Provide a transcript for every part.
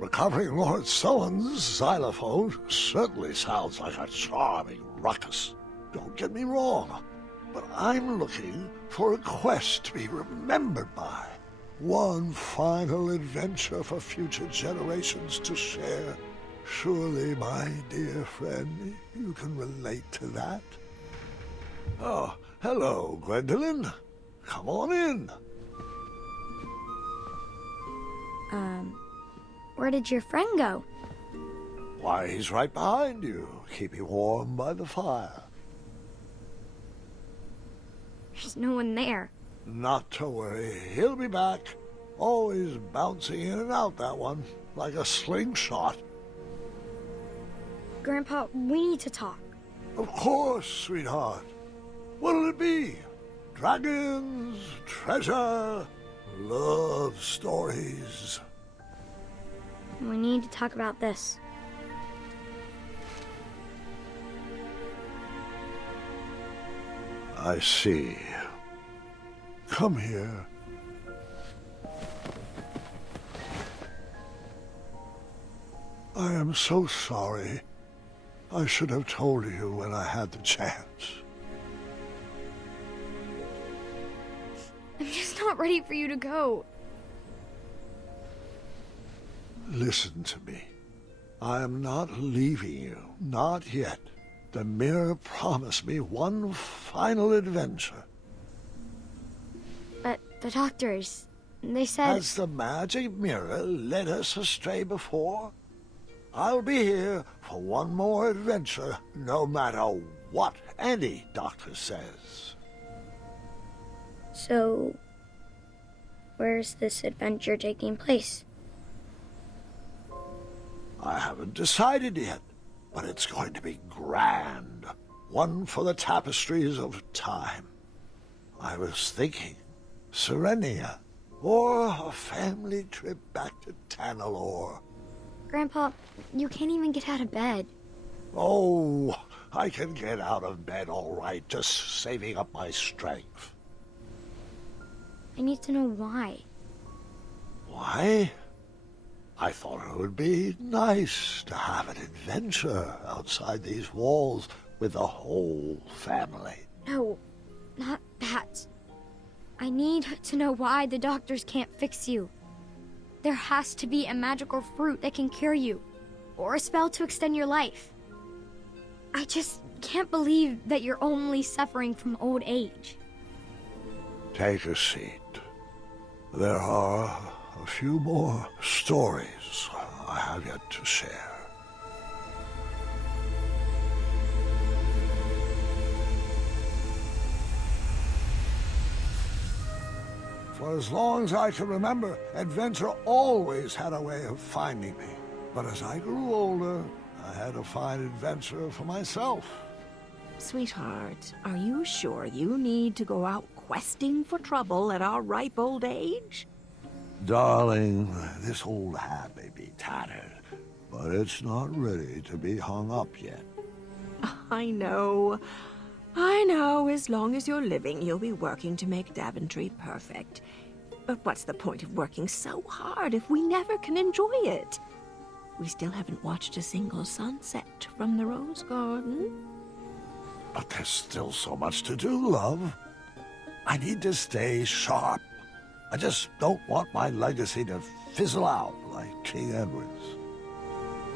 Recovering Lord Sullen's xylophone certainly sounds like a charming ruckus. Don't get me wrong, but I'm looking for a quest to be remembered by. One final adventure for future generations to share. Surely, my dear friend, you can relate to that. Oh, hello, Gwendolin. Come on in. Where did your friend go? Why, he's right behind you, keeping warm by the fire. There's no one there. Not to worry, he'll be back. Always bouncing in and out, that one, like a slingshot. Grandpa, we need to talk. Of course, sweetheart. What'll it be? Dragons, treasure, love stories. We need to talk about this. I see. Come here. I am so sorry. I should have told you when I had the chance. I'm just not ready for you to go. Listen to me. I am not leaving you, not yet. The mirror promised me one final adventure. But the doctors, they said... Has the magic mirror led us astray before? I'll be here for one more adventure, no matter what any doctor says. So, where's this adventure taking place? I haven't decided yet, but it's going to be grand. One for the tapestries of time. I was thinking Serenia, or a family trip back to Tanalor. Grandpa, you can't even get out of bed. Oh, I can get out of bed all right, just saving up my strength. I need to know why. Why? I thought it would be nice to have an adventure outside these walls with the whole family. No, not that. I need to know why the doctors can't fix you. There has to be a magical fruit that can cure you, or a spell to extend your life. I just can't believe that you're only suffering from old age. Take a seat. There are a few more stories I have yet to share. For as long as I can remember, adventure always had a way of finding me. But as I grew older, I had to find adventure for myself. Sweetheart, are you sure you need to go out questing for trouble at our ripe old age? Darling, this old hat may be tattered, but it's not ready to be hung up yet. I know. I know. As long as you're living, you'll be working to make Daventry perfect. But what's the point of working so hard if we never can enjoy it? We still haven't watched a single sunset from the Rose Garden. But there's still so much to do, love. I need to stay sharp. I just don't want my legacy to fizzle out like King Edward's.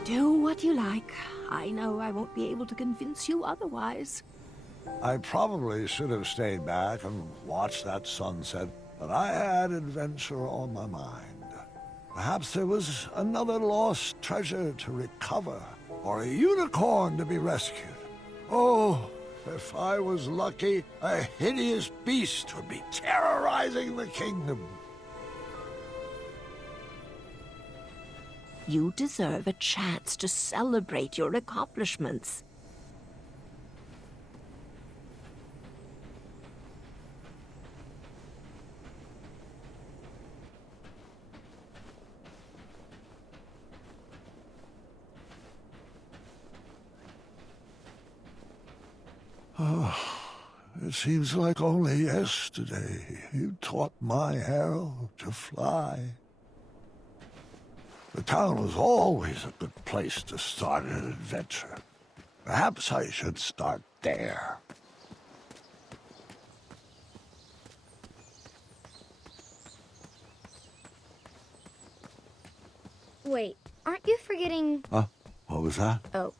Do what you like. I know I won't be able to convince you otherwise. I probably should have stayed back and watched that sunset, but I had adventure on my mind. Perhaps there was another lost treasure to recover, or a unicorn to be rescued. Oh, if I was lucky, a hideous beast would be terrorizing the kingdom. You deserve a chance to celebrate your accomplishments. It seems like only yesterday you taught my arrow to fly. The town was always a good place to start an adventure. Perhaps I should start there. Wait, aren't you forgetting... Huh? What was that? Oh,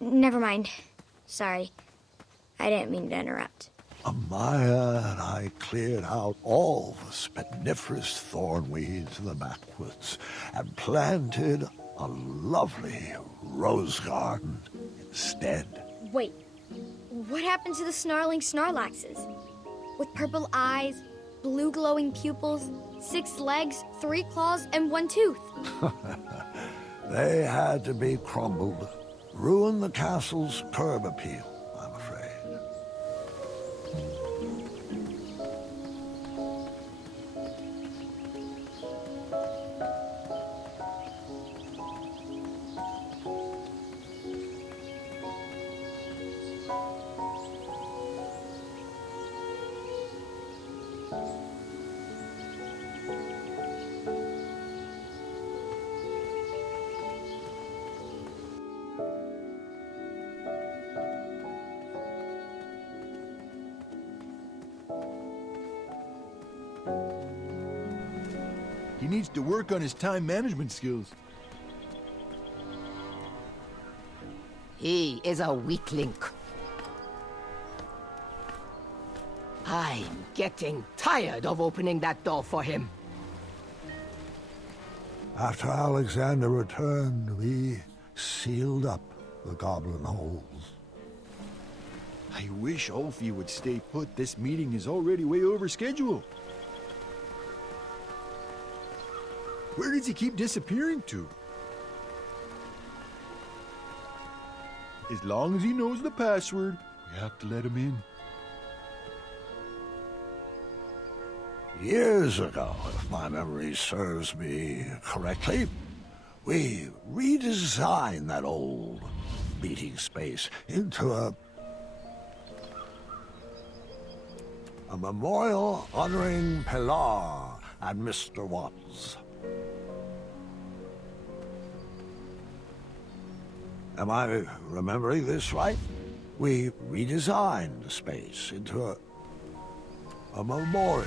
never mind. Sorry. I didn't mean to interrupt. Amaya and I cleared out all the spiniferous thorn weeds in the backwoods and planted a lovely rose garden instead. Wait, what happened to the snarling Snarlaxes? With purple eyes, blue glowing pupils, 6 legs, 3 claws, and 1 tooth. They had to be crumbled. Ruined the castle's curb appeal, I'm afraid. He needs to work on his time management skills. He is a weak link. I'm getting tired of opening that door for him. After Alexander returned, we sealed up the goblin holes. I wish Ulfie would stay put. This meeting is already way over schedule. Where does he keep disappearing to? As long as he knows the password, we have to let him in. Years ago, if my memory serves me correctly, we redesigned that old meeting space into a memorial honoring Pilar and Mr. Watts. Am I remembering this right? We redesigned the space into a memorial.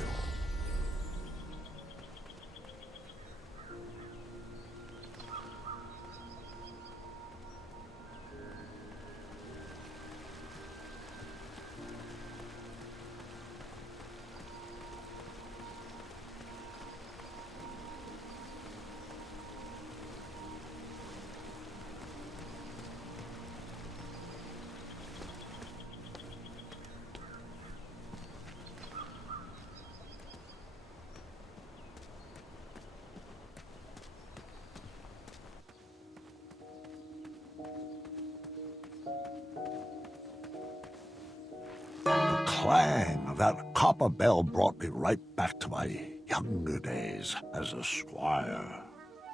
Clang of that copper bell brought me right back to my younger days as a squire.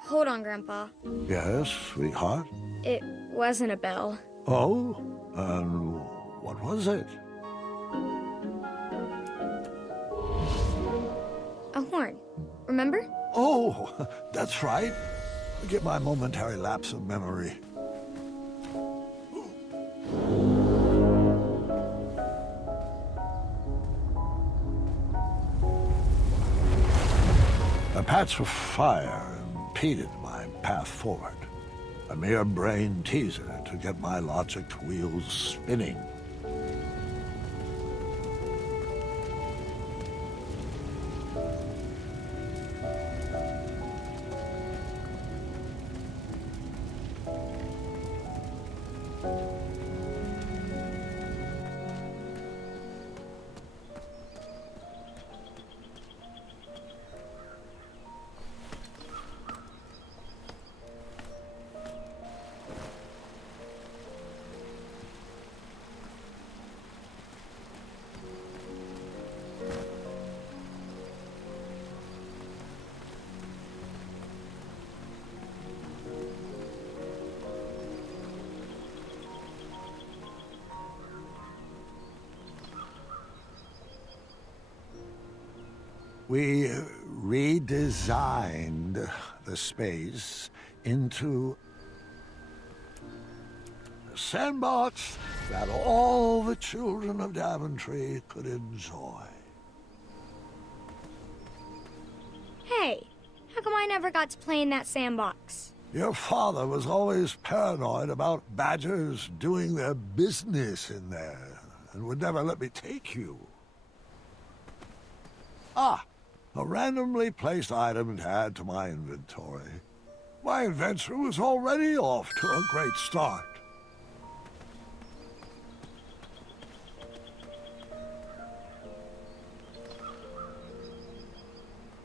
Hold on, Grandpa. Yes, sweetheart? It wasn't a bell. Oh? And what was it? A horn. Remember? Oh, that's right. Forgive my momentary lapse of memory. A patch of fire impeded my path forward. A mere brain teaser to get my logic wheels spinning. We redesigned the space into a sandbox that all the children of Daventry could enjoy. Hey, how come I never got to play in that sandbox? Your father was always paranoid about badgers doing their business in there, and would never let me take you. Ah, a randomly placed item to add to my inventory. My adventure was already off to a great start.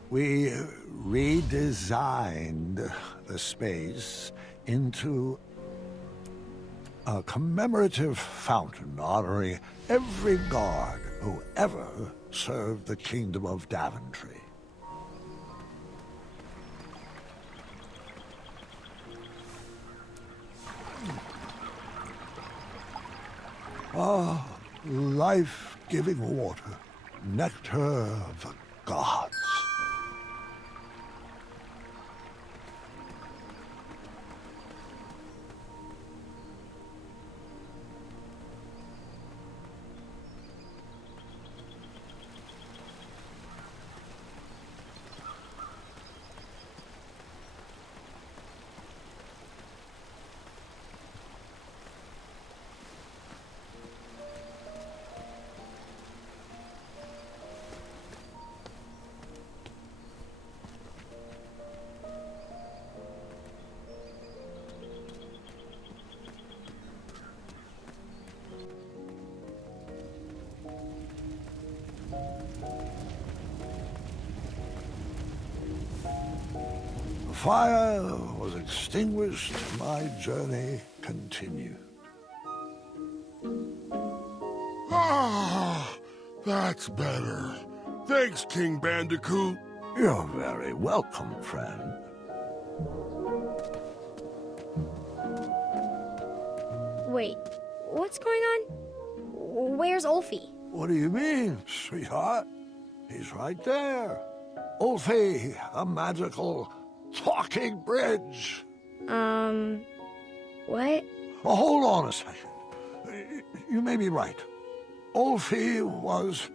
We redesigned the space into a commemorative fountain honoring every guard who ever served the Kingdom of Daventry. Ah, life-giving water, nectar of the gods. The fire was extinguished, and my journey continued. Ah, that's better. Thanks, King Bandicoot. You're very welcome, friend. Wait, what's going on? Where's Ulfie? What do you mean, sweetheart? He's right there. Ulfie, the magical talking bridge. What? Oh, hold on a second. You may be right. Ulfie was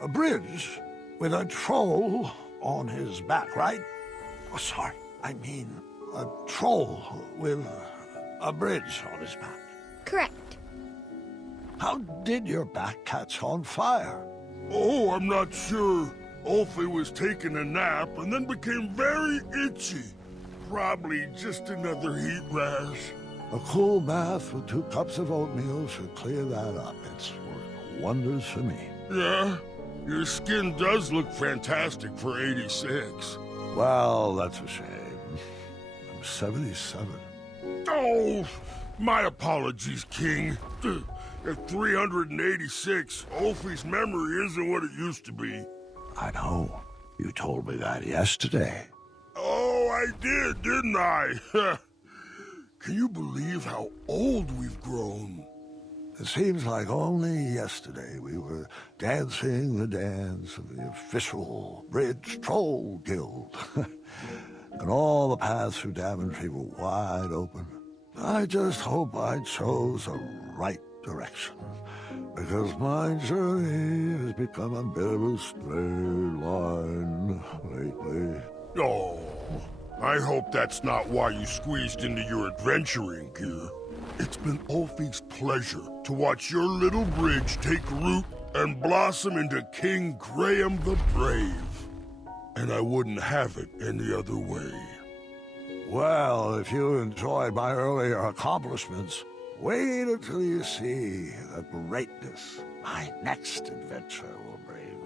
a bridge with a troll on his back, right? Oh, sorry. I mean a troll with a bridge on his back. Correct. How did your back catch on fire? Oh, I'm not sure. Ulfie was taking a nap and then became very itchy. Probably just another heat rash. A cool bath with 2 cups of oatmeal should clear that up. It's worked wonders for me. Yeah, your skin does look fantastic for 86. Well, that's a shame. I'm 77. Oh, my apologies, King. At 386, Ulfie's memory isn't what it used to be. I know. You told me that yesterday. Oh, I did, didn't I? Can you believe how old we've grown? It seems like only yesterday we were dancing the dance of the official Bridge Troll Guild. And all the paths through Daventry were wide open. I just hope I chose the right direction, because my journey has become a bit of a straight line lately. Oh, I hope that's not why you squeezed into your adventuring gear. It's been Ulfie's pleasure to watch your little bridge take root and blossom into King Graham the Brave. And I wouldn't have it any other way. Well, if you enjoyed my earlier accomplishments, wait until you see the greatness my next adventure will bring.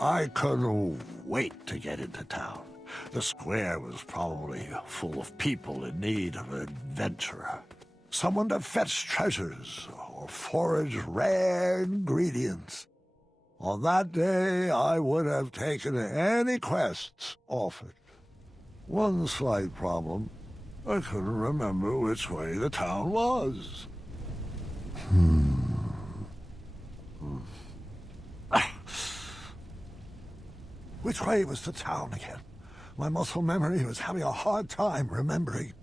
I couldn't wait to get into town. The square was probably full of people in need of an adventurer. Someone to fetch treasures or forage rare ingredients. On that day, I would have taken any quests offered. One slight problem. I couldn't remember which way the town was. Which way was to town again? My muscle memory was having a hard time remembering.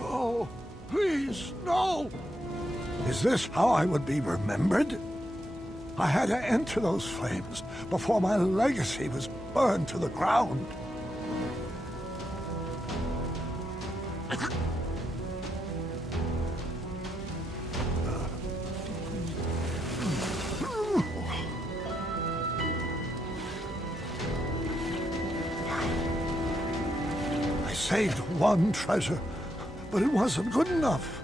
Oh, please, no! Is this how I would be remembered? I had to enter those flames before my legacy was burned to the ground. I saved one treasure, but it wasn't good enough.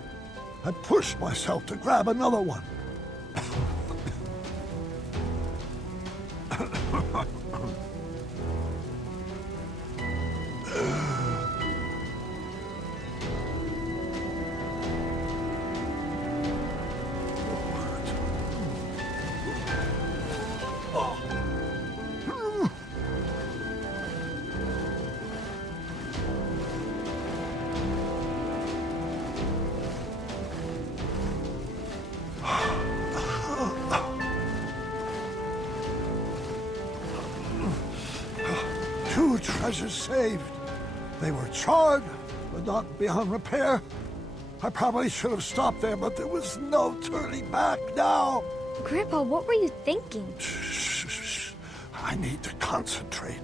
I pushed myself to grab another one. Two treasures saved. They were charred, but not beyond repair. I probably should have stopped there, but there was no turning back now. Grandpa, what were you thinking? Shh. I need to concentrate.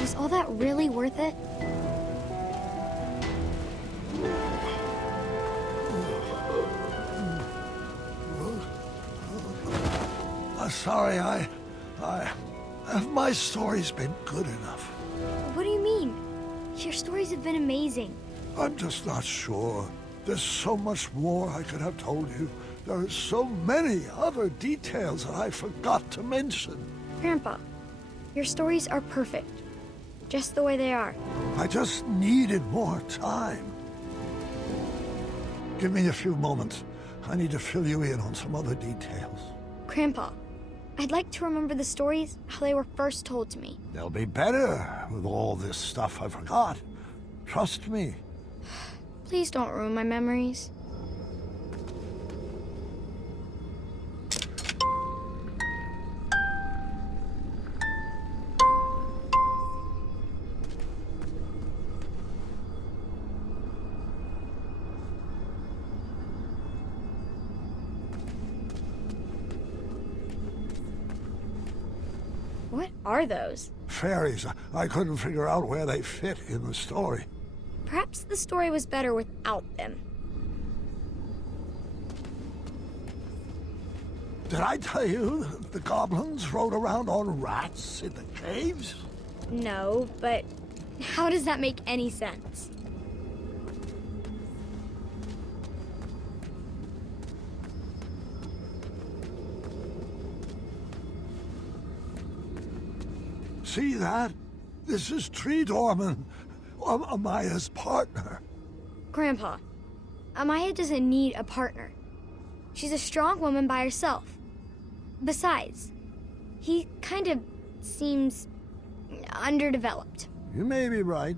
Was all that really worth it? Sorry, have my stories been good enough? What do you mean? Your stories have been amazing. I'm just not sure. There's so much more I could have told you. There are so many other details that I forgot to mention. Grandpa, your stories are perfect. Just the way they are. I just needed more time. Give me a few moments. I need to fill you in on some other details. Grandpa, I'd like to remember the stories how they were first told to me. They'll be better with all this stuff I forgot. Trust me. Please don't ruin my memories. What are those? Fairies. I couldn't figure out where they fit in the story. Perhaps the story was better without them. Did I tell you that the goblins rode around on rats in the caves? No, but how does that make any sense? See that? This is Tree Dorman, Amaya's partner. Grandpa, Amaya doesn't need a partner. She's a strong woman by herself. Besides, he kind of seems underdeveloped. You may be right.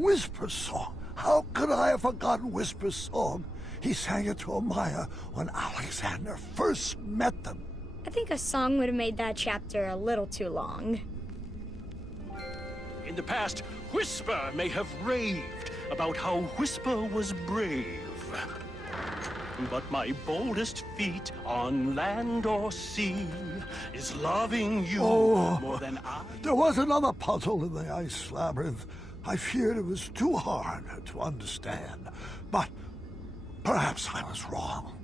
Whisper's song. How could I have forgotten Whisper's song? He sang it to Amaya when Alexander first met them. I think a song would have made that chapter a little too long. In the past, Whisper may have raved about how Whisper was brave. But my boldest feat on land or sea is loving you more than I... There was another puzzle in the ice labyrinth. I feared it was too hard to understand, but perhaps I was wrong.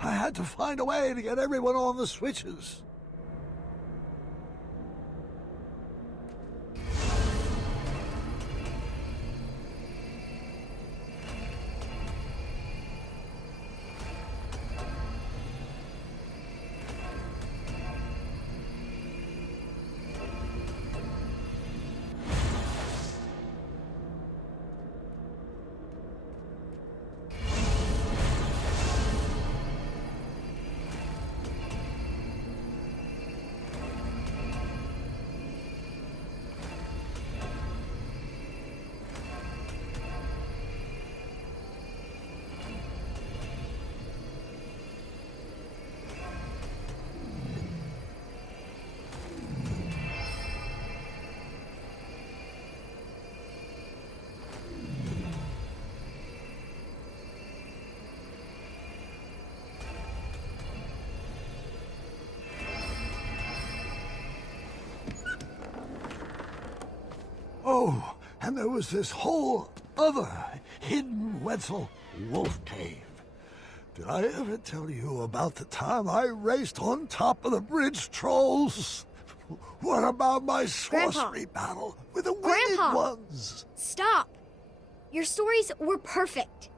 I had to find a way to get everyone on the switches. Oh, and there was this whole other hidden Wetzel wolf cave. Did I ever tell you about the time I raced on top of the bridge trolls? What about my sorcery battle with the winged ones? Stop! Your stories were perfect.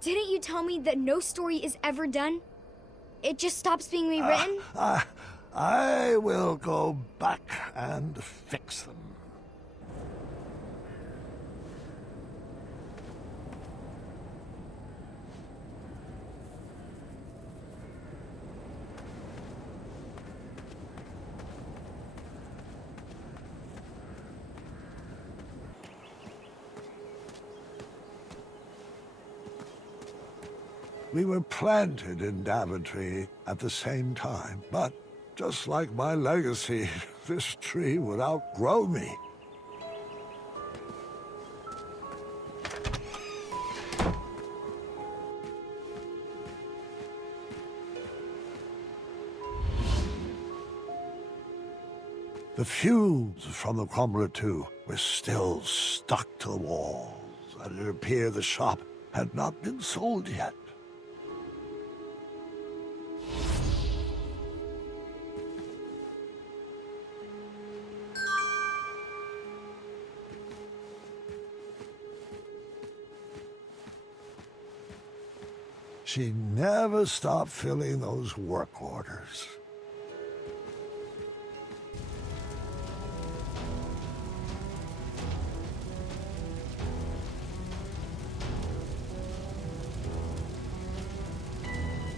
Didn't you tell me that no story is ever done? It just stops being rewritten? I will go back and fix them. We were planted in Daventry at the same time, but just like my legacy, this tree would outgrow me. The fumes from the Crumbler 2 were still stuck to the walls, and it appeared the shop had not been sold yet. She never stopped filling those work orders.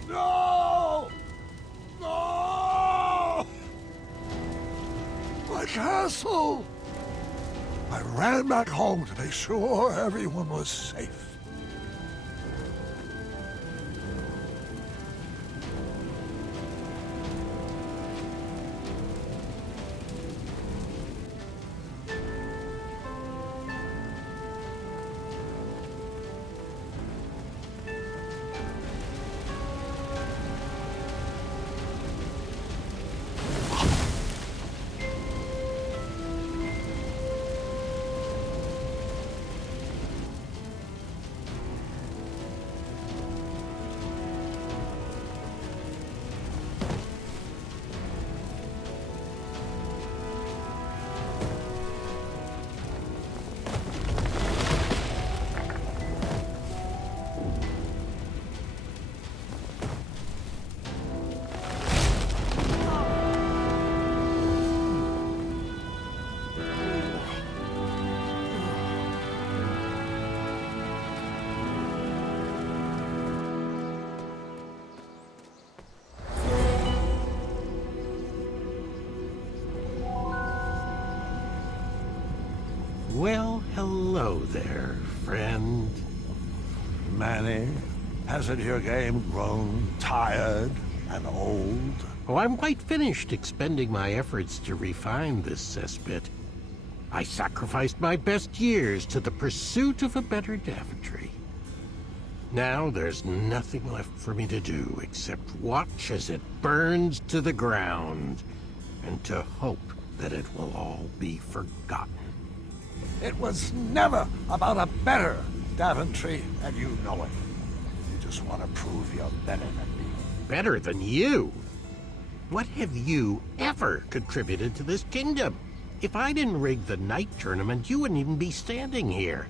No! No! My castle! I ran back home to make sure everyone was safe. Well, hello there, friend. Manny, hasn't your game grown tired and old? Oh, I'm quite finished expending my efforts to refine this cesspit. I sacrificed my best years to the pursuit of a better Daventry. Now there's nothing left for me to do except watch as it burns to the ground and to hope that it will all be forgotten. It was never about a better Daventry, and you know it. You just want to prove you're better than me. Better than you? What have you ever contributed to this kingdom? If I didn't rig the night tournament, you wouldn't even be standing here.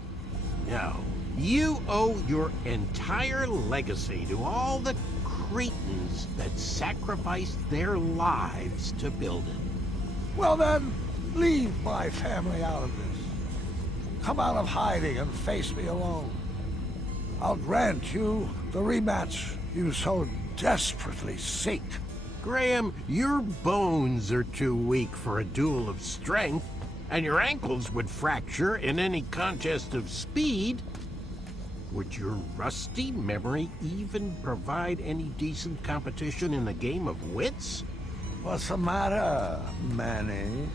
No, you owe your entire legacy to all the cretins that sacrificed their lives to build it. Well then, leave my family out of this. Come out of hiding and face me alone. I'll grant you the rematch you so desperately seek. Graham, your bones are too weak for a duel of strength, and your ankles would fracture in any contest of speed. Would your rusty memory even provide any decent competition in a game of wits? What's the matter, Manny?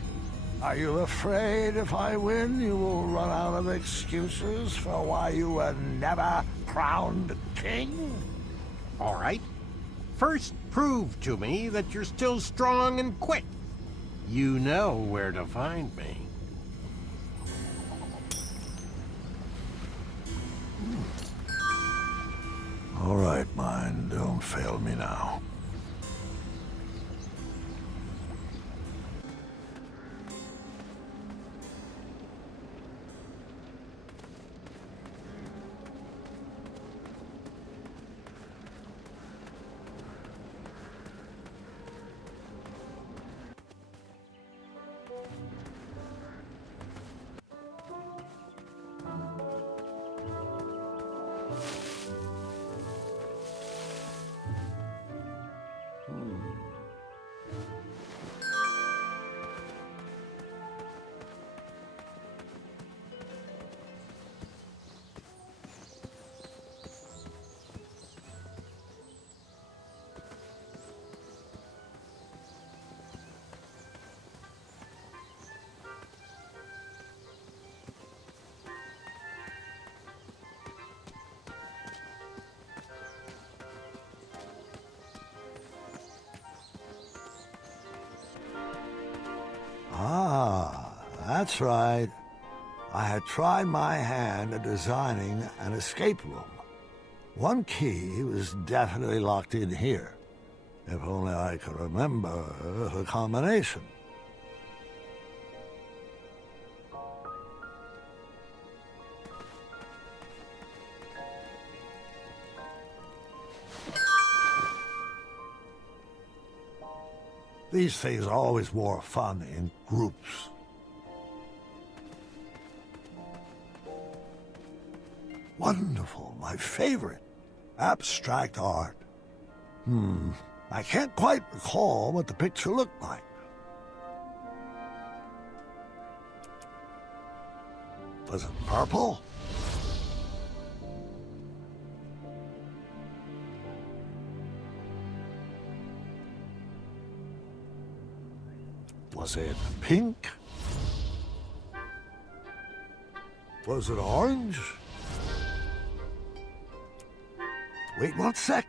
Are you afraid if I win, you will run out of excuses for why you were never crowned king? All right. First, prove to me that you're still strong and quick. You know where to find me. All right, mine, don't fail me now. Ah, that's right. I had tried my hand at designing an escape room. One key was definitely locked in here. If only I could remember the combination. These things are always more fun in groups. Wonderful, my favorite. Abstract art. I can't quite recall what the picture looked like. Was it purple? Was it pink? Was it orange? Wait 1 sec.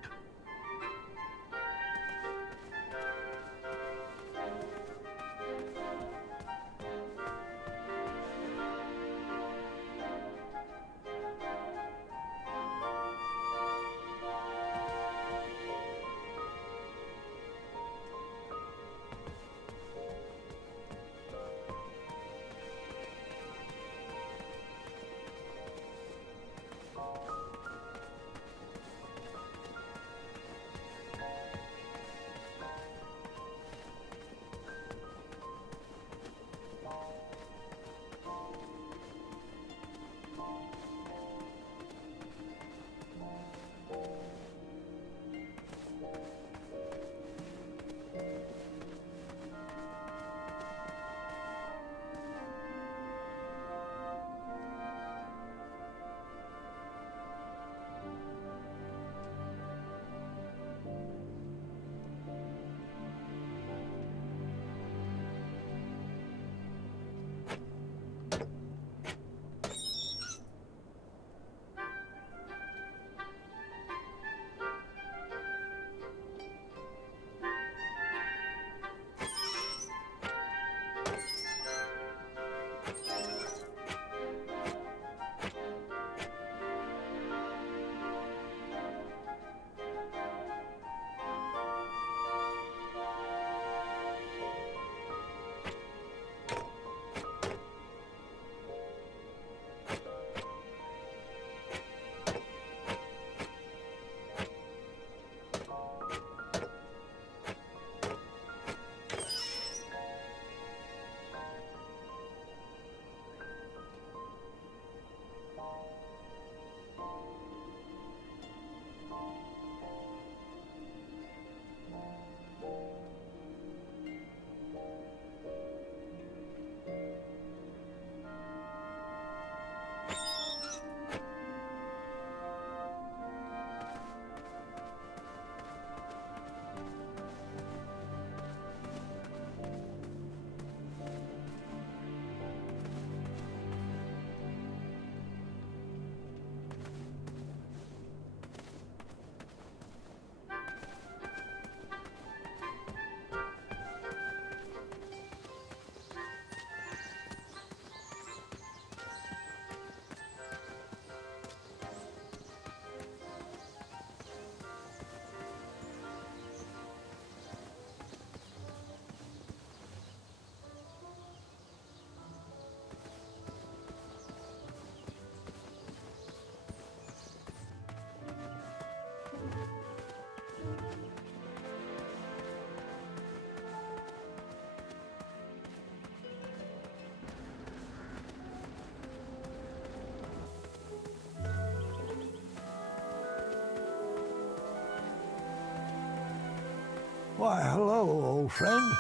Why, hello, old friend.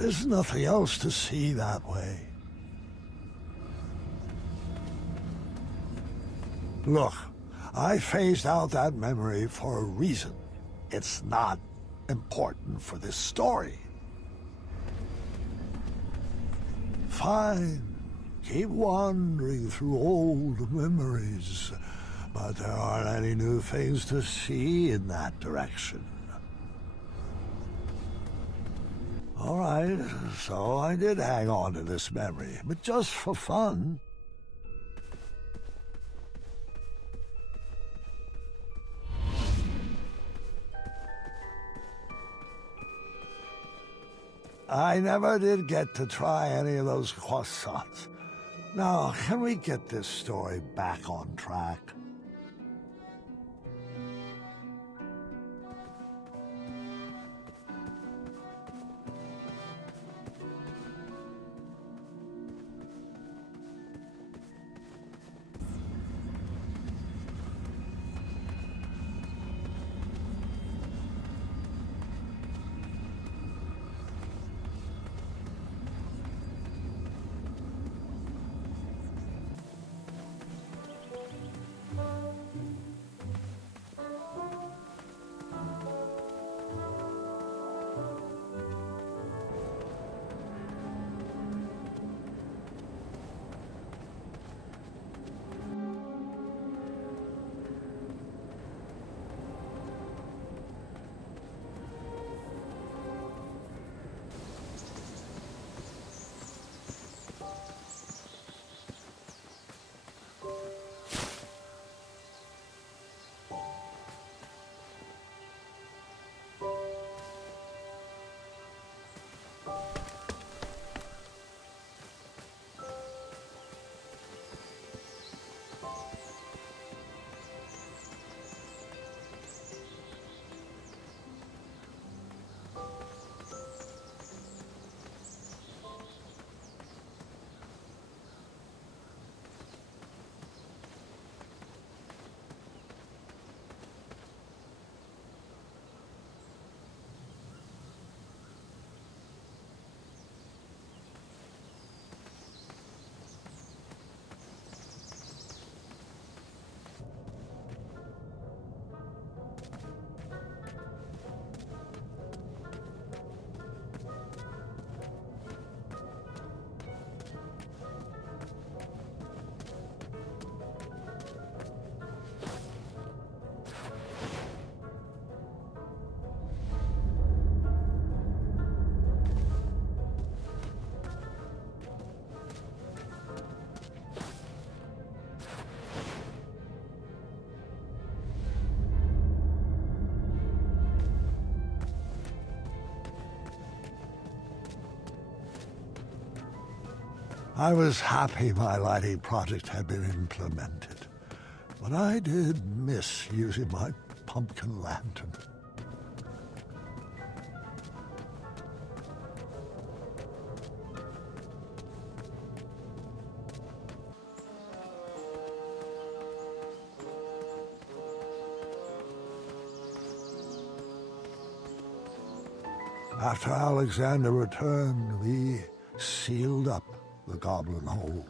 There's nothing else to see that way. Look, I phased out that memory for a reason. It's not important for this story. Fine. Keep wandering through old memories, but there aren't any new things to see in that direction. All right, so I did hang on to this memory, but just for fun. I never did get to try any of those croissants. Now, can we get this story back on track? I was happy my lighting project had been implemented, but I did miss using my pumpkin lantern. After Alexander returned, we sealed up the goblin holes.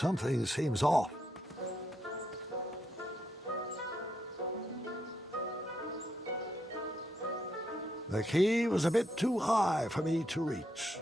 Something seems off. The key was a bit too high for me to reach.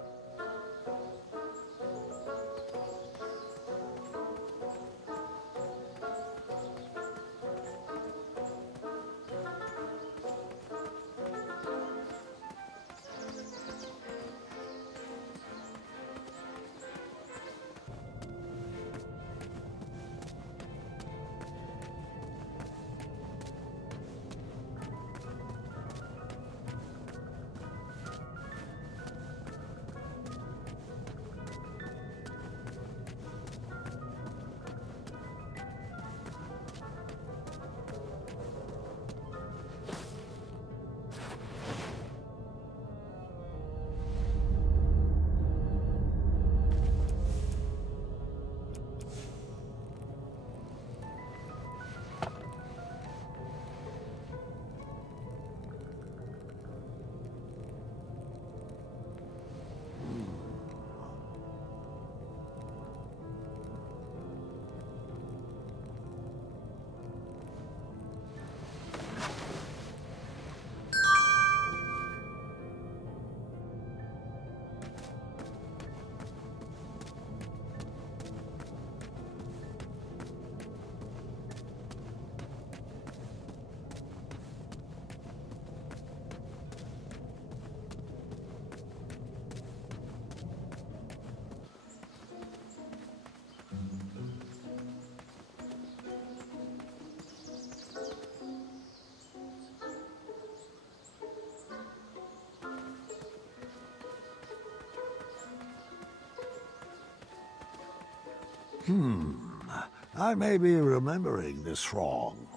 I may be remembering this wrong.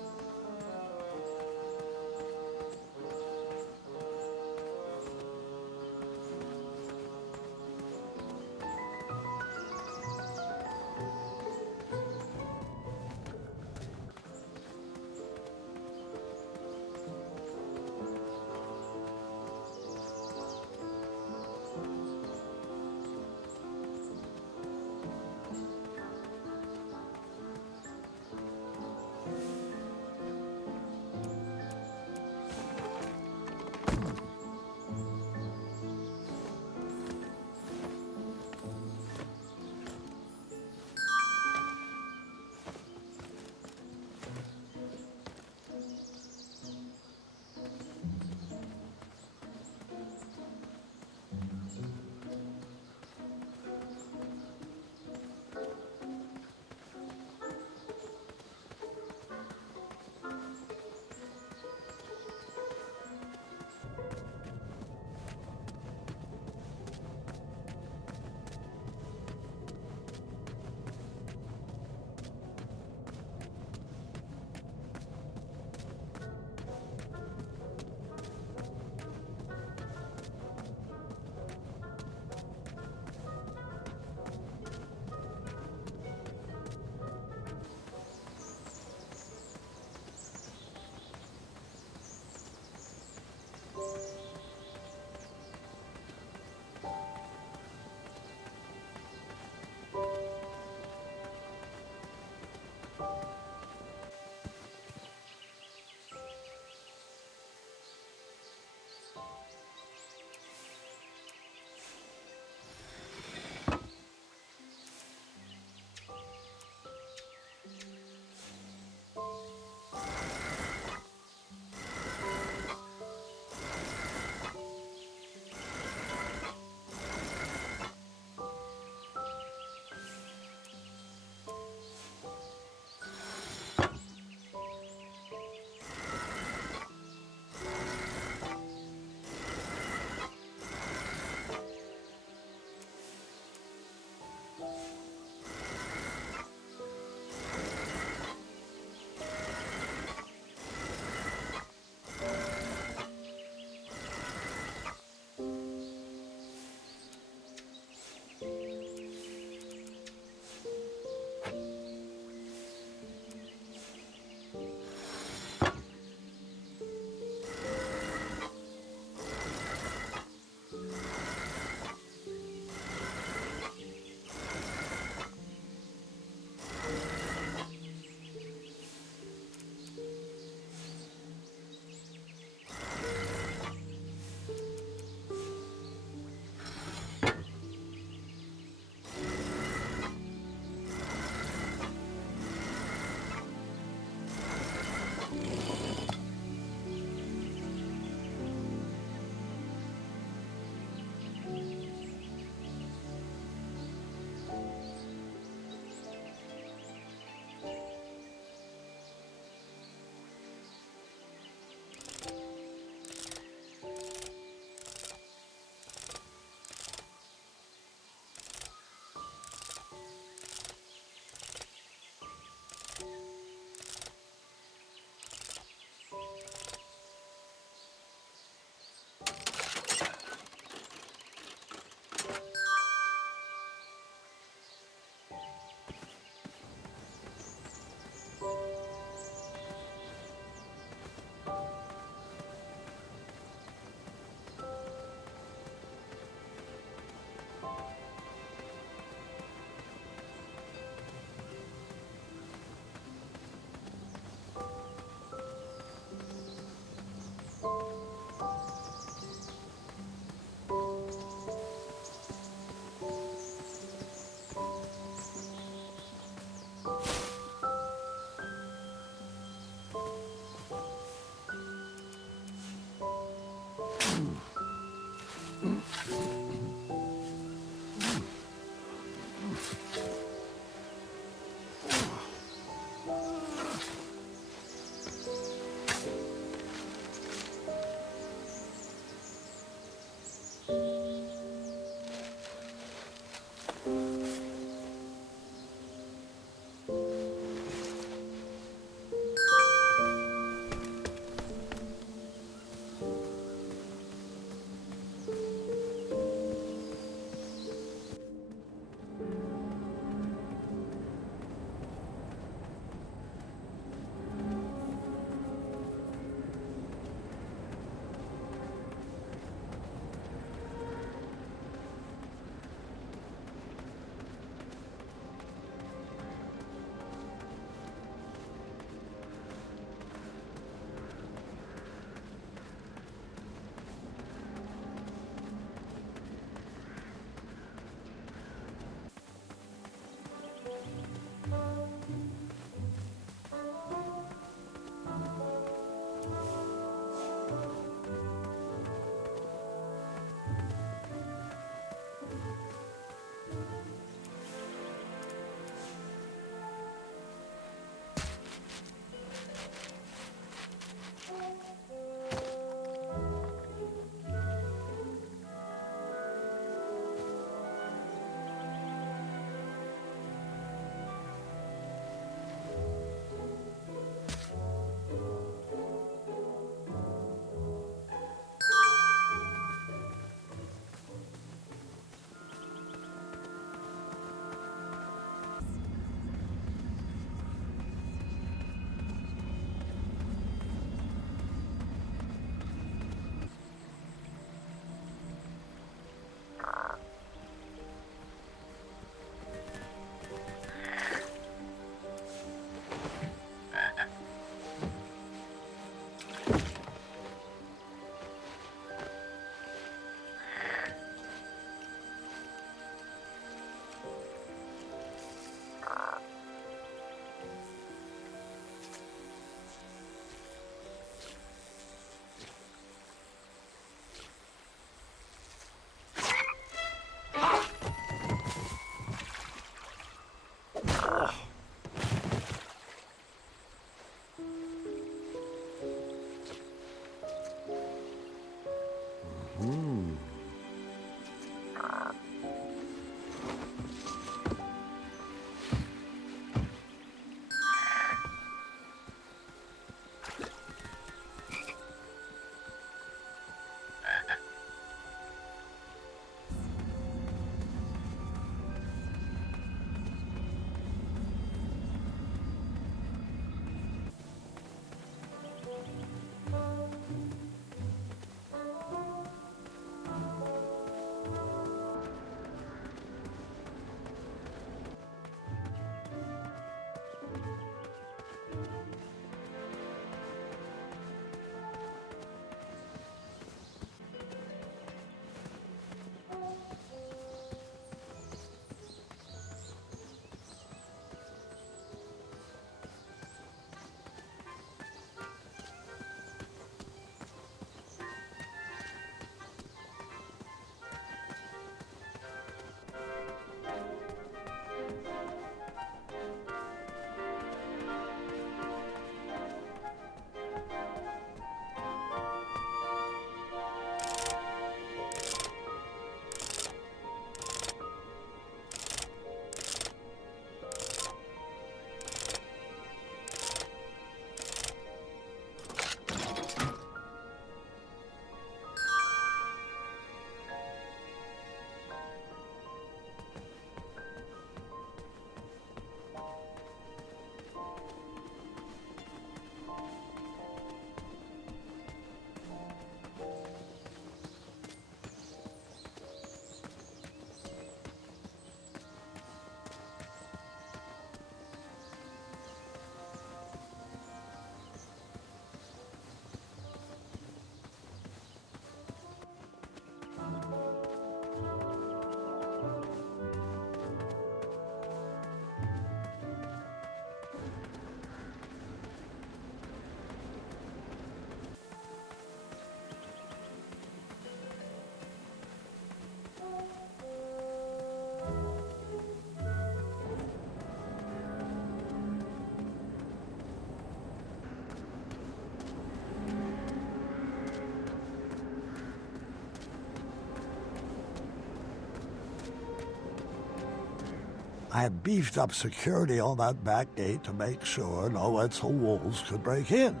I had beefed up security on that back gate to make sure no Etzel wolves could break in.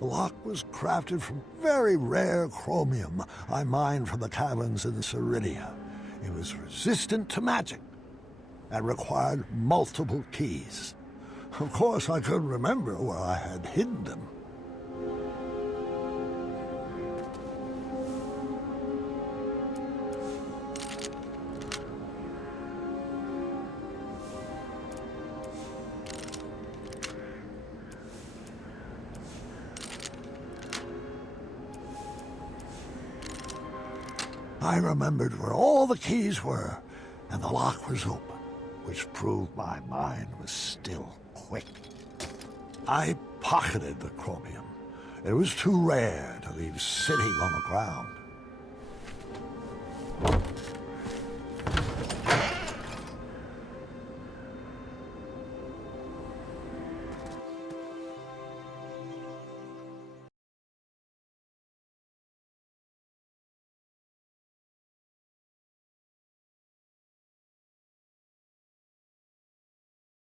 The lock was crafted from very rare chromium I mined from the caverns in Ceridia. It was resistant to magic and required multiple keys. Of course, I couldn't remember where I had hidden them. I remembered where all the keys were, and the lock was open, which proved my mind was still quick. I pocketed the chromium. It was too rare to leave sitting on the ground.